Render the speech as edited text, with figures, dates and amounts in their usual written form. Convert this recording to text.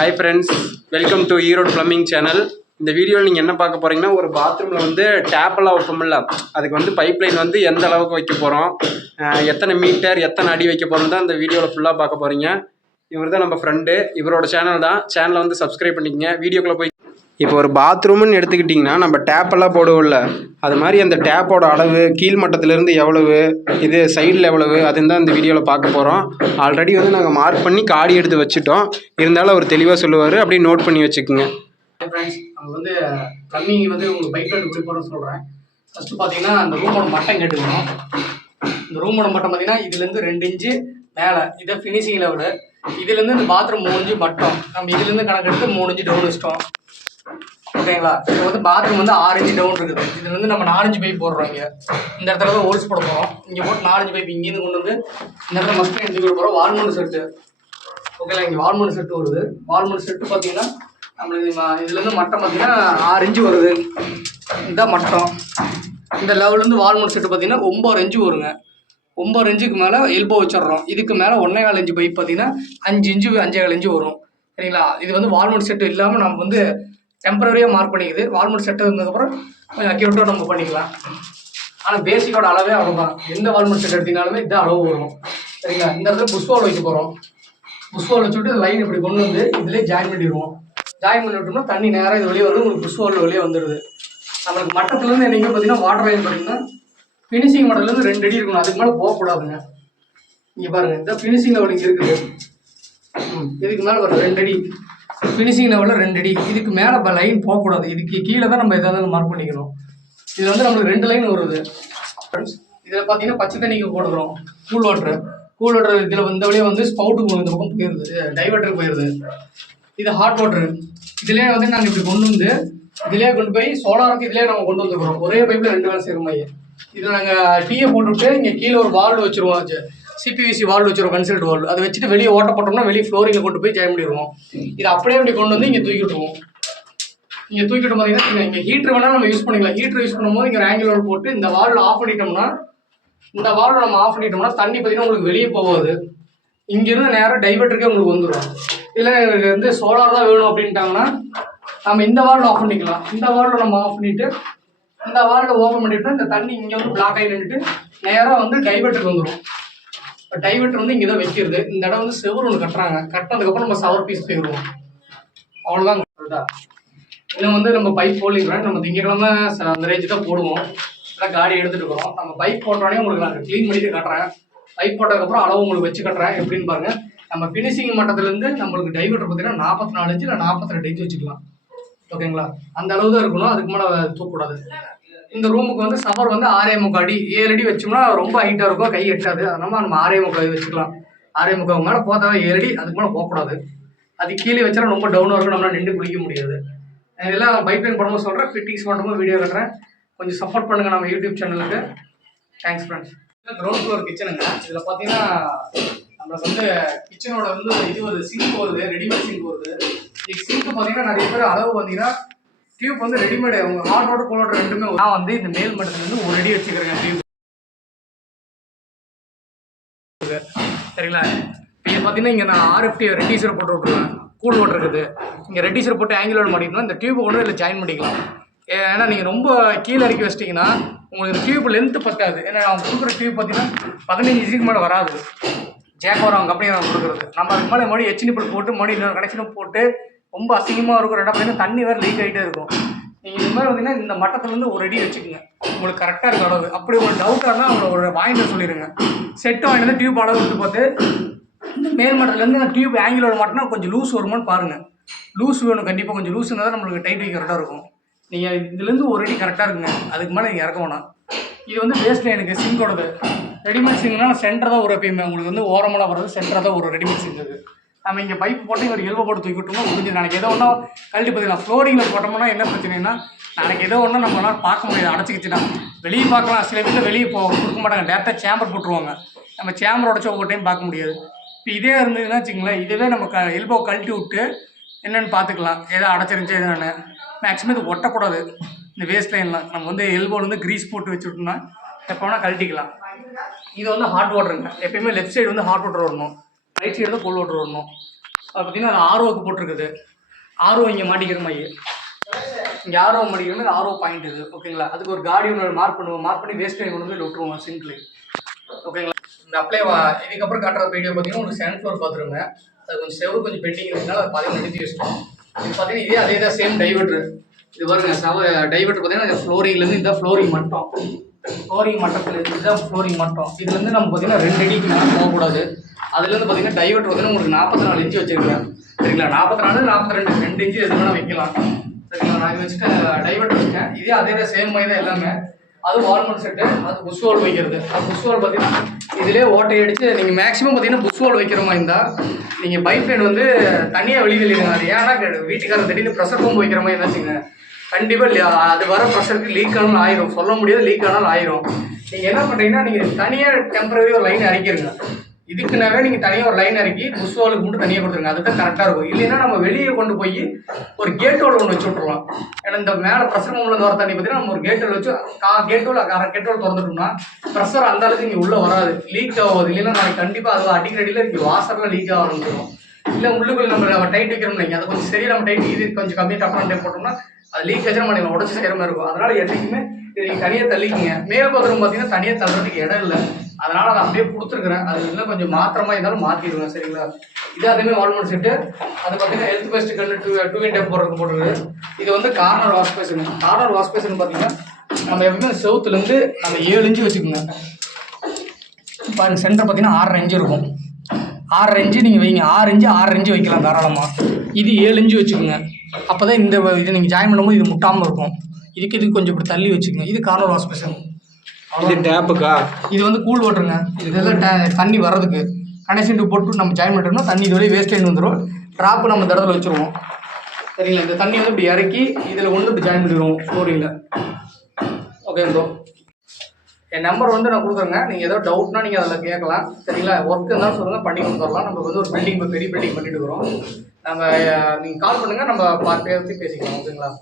Hi friends, welcome to Erode plumbing channel. இந்த வீடியோவில் நீங்கள் என்ன பார்க்க போகிறீங்கன்னா, ஒரு பாத்ரூமில் வந்து டேப்பெல்லாம் வைப்போம்ல, அதுக்கு வந்து பைப் லைன் வந்து எந்த அளவுக்கு வைக்க போகிறோம், எத்தனை மீட்டர் எத்தனை அடி வைக்க போகிறோம் தான் இந்த வீடியோவில் ஃபுல்லாக பார்க்க போகிறீங்க. இவர் தான் நம்ம ஃப்ரெண்டு, இவரோட சேனல் தான். சேனலை வந்து சப்ஸ்கிரைப் பண்ணிக்கங்க. வீடியோக்குள்ளே போய் இப்போ ஒரு பாத்ரூம்னு எடுத்துக்கிட்டிங்கன்னா நம்ம டேப்பெல்லாம் போடுவோம்ல, அது மாதிரி அந்த டேப்போட அளவு கீழ் மட்டத்திலேருந்து எவ்வளவு, இது சைடில் எவ்வளவு, அதுன்னு தான் இந்த வீடியோவில் பார்க்க போகிறோம். ஆல்ரெடி வந்து நாங்கள் மார்க் பண்ணி காடி எடுத்து வச்சுட்டோம். இருந்தாலும் அவர் தெளிவாக சொல்லுவார், அப்படியே நோட் பண்ணி வச்சுக்கோங்க. ஃப்ரெண்ட்ஸ், நம்ம வந்து கம்மிங் வந்து உங்களுக்கு பைப் லைன் எப்படி போகிறோம்னு சொல்கிறேன். ஃபஸ்ட்டு பார்த்தீங்கன்னா அந்த ரூமோட மட்டம் கேட்டுக்கணும். இந்த ரூமோட மட்டம் பார்த்தீங்கன்னா இதுலேருந்து 2 இன்ச்சு மேலே, இதை ஃபினிஷிங் லெவலு. இதுலேருந்து இந்த பாத்ரூம் 3 இன்ச்சு மட்டம், நம்ம இதுலேருந்து கணக்கெடுத்து 3 இன்ச்சு டவுன் வச்சிட்டோம். ஓகேங்களா? இப்போ வந்து பாத்ரூம் வந்து 6 இன்ச்சு டவுன் இருக்குது. இதுலேருந்து நம்ம 4 இன்ச்சு பைப் போடுறோம். இங்கே இந்த இடத்துல தான் ஹோல்ஸ் போட போகிறோம். இங்கே போட்டு 4 இன்ச்சு பைப் இங்கேருந்து கொண்டு வந்து இந்த இடத்துல மஸ்ட் எடுத்து கொண்டு போகிறோம். வால்மூன் செட்டு. ஓகேங்களா? இங்கே வால்மூன் செட்டு வருது. வால்மூன் செட்டு பார்த்தீங்கன்னா நம்மளுக்கு இதுலேருந்து மட்டம் பார்த்தீங்கன்னா 6 இன்ச்சு வருது. இதுதான் மட்டம். இந்த லெவல்லேருந்து வால்மூன் செட்டு பார்த்தீங்கன்னா 9 இன்ச்சு வருங்க. 9 இன்ச்சுக்கு மேலே எல்போ வச்சிடுறோம். இதுக்கு மேலே 1.25 இன்ச்சு பைப் பார்த்தீங்கன்னா 5 இன்ச்சு 5.25 இன்ச்சு வரும். சரிங்களா? இது வந்து வால்மூன் செட்டு இல்லாமல் நம்ம வந்து டெம்பரரியாக மார்க் பண்ணிக்குது. வால்மூன் செட்டு இருந்ததுக்கப்புறம் கொஞ்சம் அக்யூரேட்டாக நம்ம பண்ணிக்கலாம். ஆனால் பேசிக்கோட அளவே அவ்வளோதான். எந்த வால்மூன் செட் எடுத்திங்கனாலுமே இதான் அளவு வரும். சரிங்களா? இந்த இடத்துல புஷ்வால் வைக்க போகிறோம். புஷ்வால் வச்சுட்டு லைன் இப்படி கொண்டு வந்து இதிலே ஜாயின் பண்ணிடுவோம். ஜாயின் பண்ணி விட்டோம்னா தண்ணி நேராக இது வெளியே வந்து உங்களுக்கு புஷ்வால் வெளியே வந்துடுது. நம்மளுக்கு மட்டத்துலேருந்து என்னைக்கு பார்த்தீங்கன்னா வாட்டர் லைன் பார்த்தீங்கன்னா ஃபினிஷிங் மாடல்லேருந்து 2 அடி இருக்கணும். அதுக்கு மேலே போகக்கூடாதுங்க. இங்கே பாருங்கள், இந்த ஃபினிஷிங் லெவல் இங்கே இருக்குது. இதுக்கு மேலே வரும் 2 அடி. ஃபினிஷிங் லெவலில் 2 அடி. இதுக்கு மேலே லைன் போகக்கூடாது. இதுக்கு கீழே தான் நம்ம எதாவது மார்க் பண்ணிக்கணும். இதில் வந்து நம்மளுக்கு 2 லைன் வருது. இதில் பார்த்தீங்கன்னா பச்சை தண்ணிக்கு போடுறோம். கூல் வாட்டர் இதில் இந்த வழியாக வந்து ஸ்பவுட்டுக்கு இந்த பக்கம் போயிடுது, டைவர்ட்டருக்கு போயிடுது. இது ஹாட் வாட்டரு. இதிலே வந்து நாங்கள் இப்படி கொண்டு வந்து இதிலே கொண்டு போய் சோலாருக்கு இதிலே நம்ம கொண்டு வந்துக்கிறோம். ஒரே பைப்பில் 2 வேலை செய்கிற மாதிரி. இதில் நாங்கள் டீயை போட்டுவிட்டு இங்கே கீழே ஒரு வால்வு வச்சுருவோம். சிபிவிசி வால்வு வச்சுருவோம், கன்சல்ட் வால்வு. அதை வச்சுட்டு வெளியே ஓட்ட போட்டோம்னா வெளியே ஃப்ளோரிங்கை கொண்டு போய் ஜாயின் பண்ணிடுவோம். இதை அப்படியே அப்படி கொண்டு வந்து இங்கே தூக்கிட்டுருவோம். இங்கே தூக்கிட்டு பார்த்தீங்கன்னா இங்கே ஹீட்ரு வேணால் நம்ம யூஸ் பண்ணிக்கலாம். ஹீட்ரு யூஸ் பண்ணும்போது இங்கே ஆங்கிள் வால்வு போட்டு இந்த வால்வு ஆஃப் பண்ணிட்டோம்னா தண்ணி பார்த்தீங்கன்னா உங்களுக்கு வெளியே போகாது. இங்கேருந்து நேராக டைவர்ட்டருக்கே உங்களுக்கு வந்துடும். இல்லை எனக்கு வந்து சோலார் தான் வேணும் அப்படின்ட்டாங்கன்னா நம்ம இந்த வால்வு ஆஃப் பண்ணிக்கலாம். இந்த வால்வு நம்ம ஆஃப் பண்ணிவிட்டு இந்த வால்வு ஓப்பன் பண்ணிவிட்டோம்னா இந்த தண்ணி இங்கே வந்து பிளாக் ஆகி நின்றுட்டு நேராக வந்து டைவர்ட்டருக்கு வந்துடும். டைவர்ட்டர் வந்து இங்கே தான் வைக்கிறது. இந்த இடம் வந்து செவர் ஒன்று கட்டுறாங்க. கட்டினதுக்கப்புறம் நம்ம சவர் பீஸ் போயிடுவோம். அவ்வளோதான். இன்னும் வந்து நம்ம பைப் போடலிங்கிறோம். நம்ம திங்கக்கிழமை அந்த ரேஞ்சு தான் போடுவோம். எல்லாம் காடி எடுத்துகிட்டு இருக்கிறோம். நம்ம பைப் போட்டோடனே உங்களுக்கு நான் க்ளீன் பண்ணிட்டு காட்டுறேன். பைப் போட்டதுக்கப்புறம் அளவு உங்களுக்கு வச்சு காட்டுறேன். எப்படின்னு பாருங்கள். நம்ம ஃபினிஷிங் மட்டத்துலேருந்து நம்மளுக்கு டைவர்ட்டர் பார்த்தீங்கன்னா 44 இன்ச்சு இல்லை 42 இன்ச்சு வச்சுக்கலாம். ஓகேங்களா? அந்த அளவு தான் இருக்கணும். அதுக்கு மேலே தூக்கக்கூடாது. இந்த ரூமுக்கு வந்து சவர் வந்து 6.25 அடி. 7 அடி வச்சோம்னா ரொம்ப ஹைட்டாக இருக்கும், கை எட்டாது. அதனால நம்ம 6.25 அடி வச்சுக்கலாம். 6.25 மேலே போதாவே 7 அடி, அதுக்கு மேலே போகக்கூடாது. அது கீழே வச்சாலும் ரொம்ப டவுனாக இருக்கும், நம்மளால் நின்று குளிக்க முடியாது. இதெல்லாம் பைப் லைன் பண்ணும்போது சொல்கிறேன், ஃபிட்டிங்ஸ் பண்ணும்போது வீடியோ கட்டுறேன். கொஞ்சம் சப்போர்ட் பண்ணுங்கள் நம்ம யூடியூப் சேனலுக்கு. Thanks friends. கிரவுண்ட் ஃப்ளோர் கிச்சனுங்க. இதில் பார்த்தீங்கன்னா நம்மளுக்கு வந்து கிச்சனோட வந்து இது வருது, சிங்க் வருது, ரெடிமேட் சிங்க் வருது. இது சிங்க் பார்த்தீங்கன்னா நிறைய பேர் அளவு பார்த்தீங்கன்னா டியூப் வந்து ரெடிமேடு, உங்கள் ஹாட் வாட்டர் கோல்ட் வாட்டர் ரெண்டுமே. நான் வந்து இந்த மேல் மட்டத்துலேருந்து 1 அடி வச்சுக்கிறேங்க டியூப். சரிங்களா? இது பார்த்தீங்கன்னா இங்கே நான் RFT ரெட்டீசரை போட்டு விட்ருவேன். கூல் வாட்டர் இருக்குது. இங்கே ரெட்டீசரை போட்டு ஆங்கிலோட மாட்டிங்கன்னா இந்த டியூப்பை கொண்டு இதில் ஜாயின் பண்ணிக்கலாம். ஏன்னா நீங்கள் ரொம்ப கீழே இறக்கி வச்சிட்டிங்கன்னா உங்களுக்கு இந்த டியூப் லென்த்து பத்தாது. ஏன்னா அவங்க கொடுக்குற டியூப் பார்த்தீங்கன்னா 15 இன்ச்சுக்கு மேலே வராது. ஜேக்கோர் அவங்க கம்பெனி அவங்க கொடுக்குறது. நம்ம அதுக்கு மேலே மறுபடியும் HNP போட்டு மறுபடியும் இன்னொரு கனெக்ஷனும் போட்டு ரொம்ப அசிங்கமாக இருக்கும். ரெண்டாவது பார்த்தீங்கன்னா தண்ணி வேறு லீக் ஆகிட்டே இருக்கும். நீங்கள் இந்த மாதிரி பார்த்தீங்கன்னா இந்த மட்டத்துலேருந்து 1 அடி வச்சுக்கோங்க. உங்களுக்கு கரெக்டாக இருக்க அளவு. அப்படி உங்களுக்கு டவுட்டாக இருந்தால் அவங்கள ஒரு வாங்கிட்டு சொல்லிடுங்க. செட்டு வாங்கிட்டு வந்து டியூப் அளவு விட்டு பார்த்து இந்த மேல் மட்டத்துலேருந்து அந்த டியூப் ஆங்கிலோட மாட்டினா கொஞ்சம் லூஸ் வருமானு பாருங்கள். லூஸ் வேணும் கண்டிப்பாக. கொஞ்சம் லூஸ் இருந்தால் தான் நம்மளுக்கு டைட் வைக்க கரெக்டாக இருக்கும். நீங்கள் இதுலேருந்து 1 அடி கரெக்டாக இருக்குங்க. அதுக்கு மேலே நீங்கள் இறக்க வேணாம். இது வந்து வேஸ்ட் லைனுக்கு சிங்கோடது. ரெடிமேட் சிங்க்னா சென்டர் தான் ஒரு எப்பயுமே உங்களுக்கு வந்து ஓரமெல்லாம் வர்றது சென்டராக தான் ஒரு ரெடிமேட் சிங்க் இருக்குது. நம்ம இங்கே பைப் போட்டு ஒரு எல்போ போட்டு தூக்கி விட்டோம்னா முடிஞ்சு. நாளைக்கு ஏதோ ஒன்றா கழட்டி பார்த்தீங்கன்னா ஃப்ளோரிங்கில் போட்டோம்னா என்ன பிரச்சனைனா நாளைக்கு ஏதோ ஒன்று நம்மளால் பார்க்க முடியாது, அடைச்சிக்கிச்சுன்னா. வெளியே பார்க்கலாம், சில வீட்டில் வெளியே கொடுக்க மாட்டாங்க, டேரெக்டாக சேம்பர் போட்டுருவாங்க. நம்ம சேம்பர் உடச்சி ஒவ்வொரு டைம் பார்க்க முடியாது. இப்போ இதே இருந்ததுன்னா வச்சுங்களேன், இதுவே நம்ம எல்போ கழட்டி விட்டு என்னென்னு பார்த்துக்கலாம். ஏதோ அடைச்சிருந்துச்சு எதுன்னு. மேக்ஸிமம் இது ஒட்டக்கூடாது. இந்த வேஸ்ட் லைன்லாம் நம்ம வந்து எல்போவில் வந்து க்ரீஸ் போட்டு வச்சுட்டோம்னா எப்போ வேணால் கழட்டிக்கலாம். இது வந்து ஹாட் வாட்டருங்க. எப்பயுமே லெஃப்ட் சைடு வந்து ஹாட் வாட்டர் வரணும், ரைட் சைடு தான் கோல்ட் வாட்டர் வரணும். அது பார்த்தீங்கன்னா அது ஆர்ஓக்கு போட்டிருக்குது. ஆர்ஓ இங்கே மாட்டிக்கிற மாதிரி, இங்கே ஆர்ஓ மாட்டிக்கிற மாதிரி ஆர்ஓ பாயிண்ட் இது. ஓகேங்களா? அதுக்கு ஒரு காடி ஒன்று மார்க் பண்ணுவோம். மார்க் பண்ணி வேஸ்ட் லைன் கொண்டு போய் விட்டுருவோம் சிங்கிள். ஓகேங்களா? இந்த அப்ளை இதுக்கப்புறம் காட்டுற வீடியோ பார்த்தீங்கன்னா உங்களுக்கு செகண்ட் ஃப்ளோர் பார்த்துருங்க. அது கொஞ்சம் செவரு கொஞ்சம் பெண்டிங் இருந்ததுனால அது பாதி நிறுத்தி வச்சிட்டோம். இது பார்த்தீங்கன்னா அதே தான் சேம் டைவர்ட்ரு. இது பாருங்க டைவர்ட்ரு பார்த்தீங்கன்னா ஃப்ளோரிங்லேருந்து இந்த ஃப்ளோரிங் மட்டும், ஃப்ளோரிங் மட்டத்தில் இதுதான் ஃப்ளோரிங் மட்டும். இதுலேருந்து நம்ம பார்த்தீங்கன்னா 2 அடிக்கு மேலே போகக்கூடாது. அதுலேருந்து பார்த்தீங்கன்னா டைவர்ட் பார்த்தீங்கன்னா உங்களுக்கு 44 இன்ச்சு வச்சுருக்கேன். சரிங்களா? 44 42 2 இன்ச்சு எது வேணால் வைக்கலாம். சரிங்களா? நான் இது வச்சுட்டு டைவர்ட் வச்சுட்டேன். இதே அதே தான் சேம் மாதிரி தான் எல்லாமே. அது வால்மட் செட்டு, அது புஷ் ஹோல் வைக்கிறது. அது புஷ் ஹோல் பார்த்தீங்கன்னா இதிலே ஓட்டை அடித்து நீங்கள் மேக்ஸிமம் பார்த்தீங்கன்னா புஷ் ஹோல் வைக்கிற மாதிரி இருந்தால் நீங்கள் பைப் லைன் வந்து தனியாக வெளியே வெளியிடுங்க. அது ஏன்னா வீட்டுக்காரர் திடீர்னு ப்ரெஷர் பம்ப் வைக்கிற மாதிரி இருந்தாச்சுங்க கண்டிப்பாக அது வர ப்ரெஷருக்கு லீக் ஆனாலும் ஆயிரும். சொல்ல முடியாது, லீக் ஆனாலும் ஆயிரும். நீங்கள் என்ன பண்ணுறீங்கன்னா நீங்கள் தனியாக டெம்பரரி ஒரு லைன் அரைக்கிறீங்க. இதுக்குனாவே நீங்கள் தனியாக ஒரு லைன் இறக்கி புஷ் ஹோலுக்கு மட்டும் தனியாக கொடுத்துருங்க. அதுதான் கரெக்டாக இருக்கும். இல்லைன்னா நம்ம வெளியே கொண்டு போய் ஒரு கேட் ஹோல் ஒன்று வச்சு விட்ருலாம். ஏன்னா இந்த மேலே ப்ரெஷர் பம்பில் வர தண்ணி பார்த்தீங்கன்னா நம்ம ஒரு கேட் ஹோல் வச்சு கேட் ஹோல் அரை கேட் ஹோல் திறந்துட்டோம்னா ப்ரெஷர் அந்த அளவுக்கு இங்கே உள்ளே வராது, லீக் ஆகாது. இல்லைன்னா நாளைக்கு கண்டிப்பாக அது அடிக்கடியில் இங்கே வாசரில் லீக் ஆக ஆரம்பிச்சிடும். இல்லை உள்ளுக்குள்ள நம்ம டைட் வைக்கிறோம் நீங்கள், அதை கொஞ்சம் சரியாக நம்ம டைட் இது கொஞ்சம் கம்மியாக டஃப்னா டைப் போட்டோம்னா அது லீக் ஆச்சு நம்ம உடச்சி செய்கிற மாதிரி இருக்கும். அதனால் என்றைக்குமே இது நீங்கள் தனியாக தள்ளிக்கிங்க. மேல் பாத்திரம் பார்த்தீங்கன்னா தனியாக தள்ளுறதுக்கு இடம் இல்லை. அதனால் அதை அப்படியே கொடுத்துருக்குறேன். அது இன்னும் கொஞ்சம் மாத்திரமா இருந்தாலும் மாற்றிடுவேன். சரிங்களா? இது அதேமாதிரி வால்மட் செட்டு. அது பார்த்தீங்கன்னா ஹெல்த் பெஸ்ட் கண்ணு 2 இன் டேப் போட்டுருக்கு. இது வந்து corner wash basin. Corner wash basin பார்த்தீங்கன்னா நம்ம எப்பவுமே செவுத்துலேருந்து நம்ம 7 இன்ச்சு வச்சுக்கோங்க. பாருங்கள் சென்டர் பார்த்தீங்கன்னா 6.5 இன்ச்சு இருக்கும். 6.5 இன்ச்சு நீங்கள் வைங்க. 6 இன்ச்சு வைக்கலாம் தாராளமாக. இது 7 இன்ச்சு வச்சுக்கோங்க. அப்போ தான் இந்த இது நீங்கள் ஜாயின் பண்ணும்போது இது முட்டாமல் இருக்கும். இதுக்கு கொஞ்சம் இப்படி தள்ளி வச்சுக்கோங்க. இது கார்னர் வாஷ் பேஷன். இது டேப்புக்கா? இது வந்து கூல் வாட்டருங்க. இதெல்லாம் தண்ணி வர்றதுக்கு கனெக்ஷன் டியூப் போட்டு நம்ம ஜாயின் பண்ணிட்டோம்னா தண்ணி இதோடய வேஸ்ட் லைன் வந்துடும். ட்ராப்பு நம்ம தடத்தில் வச்சுருவோம். சரிங்களா? இந்த தண்ணி வந்து இப்படி இறக்கி இதில் கொண்டு இப்படி ஜாயின் பண்ணிடுவோம் ஃப்ளோரிங்கில். ஓகே ப்ரோ, என் நம்பர் வந்து நான் கொடுக்குறேங்க. நீங்கள் ஏதோ டவுட்னா நீங்கள் அதில் கேட்கலாம். சரிங்களா? ஒர்க் இருந்தாலும் சொல்லுங்கள், பண்ணி கொடுத்துடலாம். நம்ம வந்து ஒரு பில்டிங் இப்போ பெரிய பில்டிங் பண்ணிட்டு இருக்கிறோம். நம்ம நீங்கள் கால் பண்ணுங்கள், நம்ம பேசிக்கலாம். ஓகேங்களா?